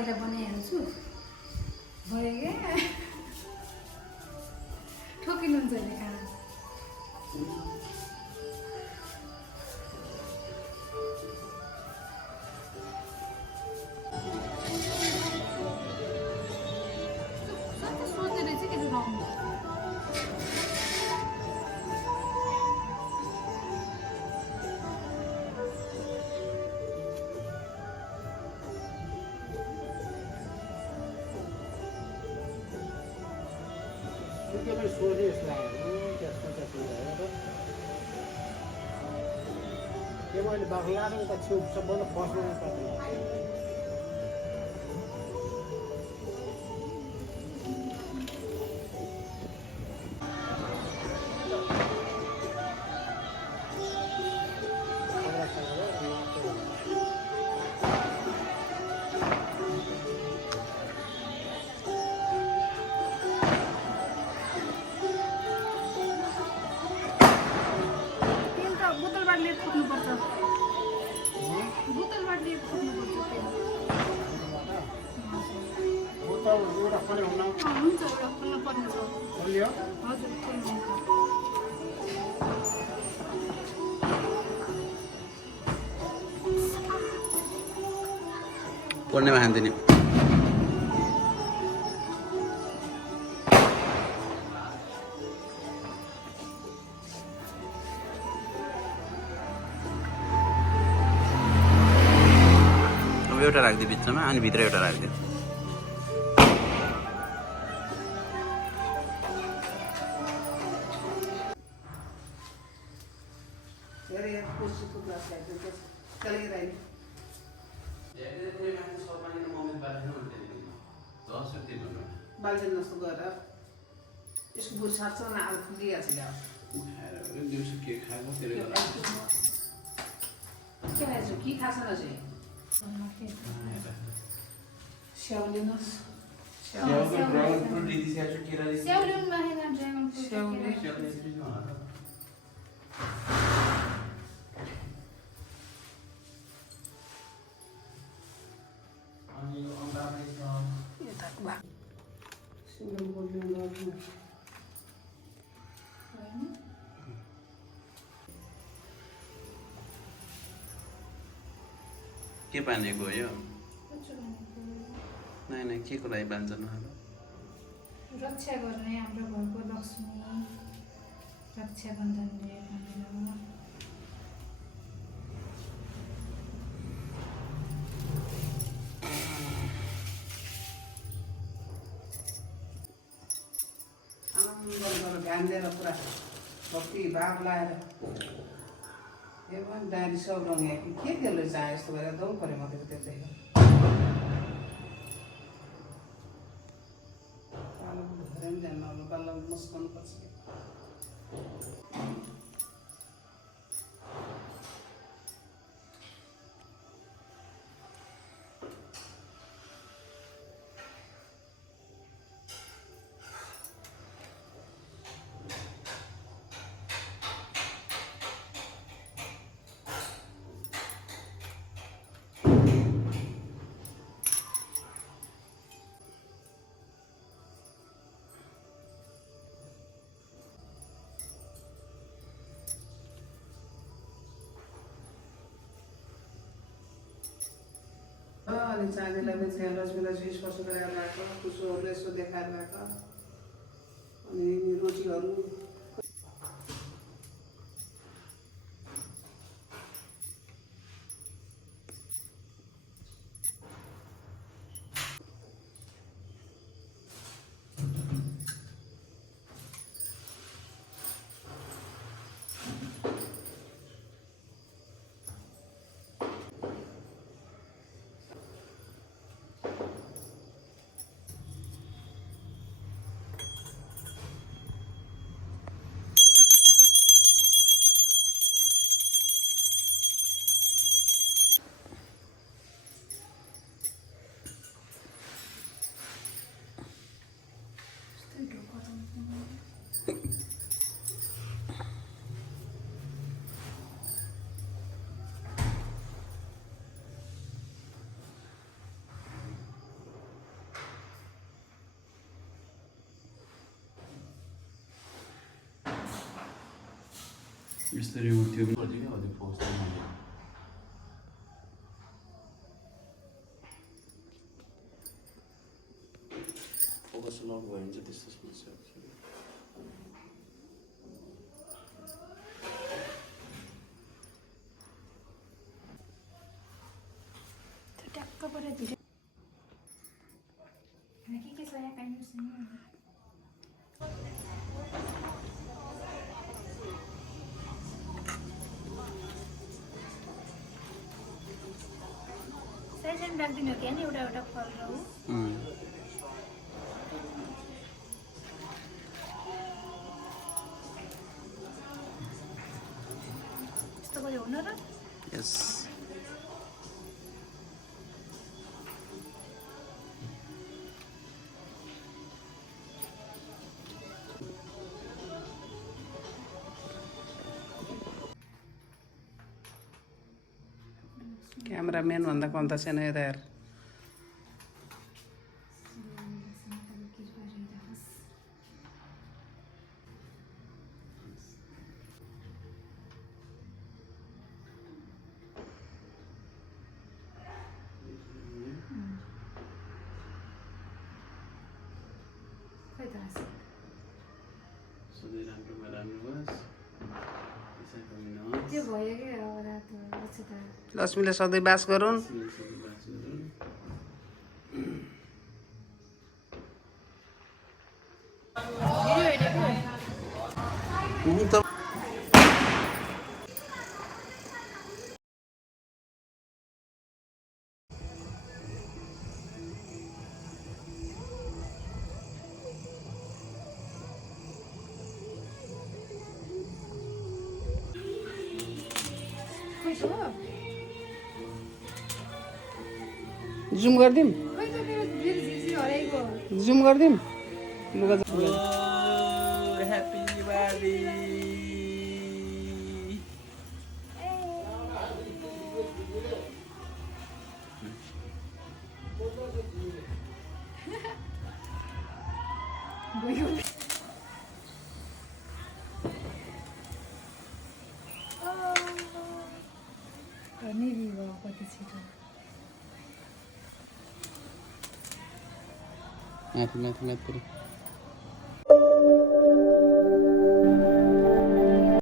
बाहिर बनाइहाल्छु भयो क्या ठोकिनुहुन्छ अहिले खाना सोध्दै रहेछ के रङ मैले बाख्लाको त छेउ सबभन्दा फर्स्टमा पर्छ हुन्छ एउटा खोल्नु पर्ने छ हजुर खोल्नु पूर्णिमा खान्दिनी अब एउटा राखिदियो बिचमा अनि भित्र एउटा राखिदियो बाल्टिन जस्तो गरेर यसको बुढी साँच्चै आलु फुलिहाल्छ क्या दिउँसो के खाएको त्यसले गर्दा के खाएछु के खाएको छैन चाहिँ स्याउ लिनुहोस् ड्रागन फ्रुट दिइसकेको छु केरा दिइसकेको स्याउ ल्याउनु भएन ड्रागन स्याउले के बानेको हो यो नाइ नाइ के को लागि बान्छ नहालो रक्षा गर्ने हाम्रो घरको लक्ष्मी रक्षा बन्धनले भनेर घाम लिएर पुरा भक्ति भाव लाएर यो पनि डाँडी सब रङ के त्यसले चाहे यस्तो गरेर दौड पऱ्यो म त्यो चाहिँ पालो धरेर पनि जानु अब बल्ल मुस्काउनु पर्छ अनि चाँदीलाई पनि त्यहाँ लक्ष्मीलाई स्पर्श गरेर राख कुसोहरूले यसो देखाएर राख अनि रोटीहरू यस्तरी उठ्थ्यो पनि गरिदियो क्या हजुर फोर्स मैले फोकस लक भयो भने चाहिँ त्यस्तो समस्या हुन्छ ट्याक्क पऱ्यो धेरै के छ यहाँ काइन्डनेस साइड राखिदिनु हो कि नि एउटा एउटा फल हो यस्तो गऱ्यो हुन र यस क्यामराम्यान भन्दा कम त छैन यता हेर खोइ त सधैँ राम्रोमा राम्रो होस् त्यसै कमी नहोस् त्यो भयो कि अब रातो पछि त लक्ष्मीले सधैँ बास गरून् जुम गरिदिउँ जुम गरिदिउँ ह्याप्पी दिवाली नेभी भयो कति छिटो माथि माथि माथि